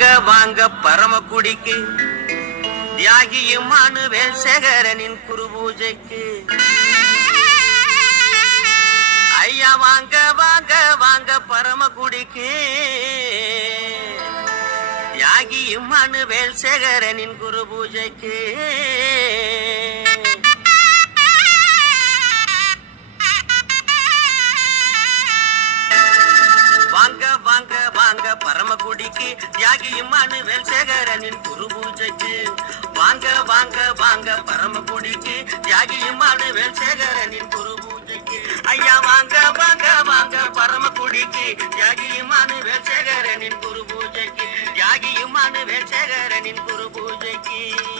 வாங்க வாங்க பரமக்குடிக்கு. தியாகியும் அணுவேல் சேகரனின் குரு பூஜைக்கு ஐயா வாங்க வாங்க வாங்க பரமக்குடிக்கு. தியாகியும் அணுவேல் சேகரனின் குரு பூஜைக்கு வாங்க வாங்க குடிக்கு. தியாகியும் அணுவேல் சேகரனின் குரு பூஜைக்கு. வாங்க வாங்க வாங்க பரம குடிக்கு. தியாகியும் அணுவேல் சேகரனின் குரு பூஜைக்கு. ஐயா வாங்க வாங்க வாங்க பரம குடிக்கு. தியாகியும் அணுவேல் சேகரனின் குரு பூஜைக்கு. தியாகியும் அணுவேல் சேகரனின் குரு பூஜைக்கு.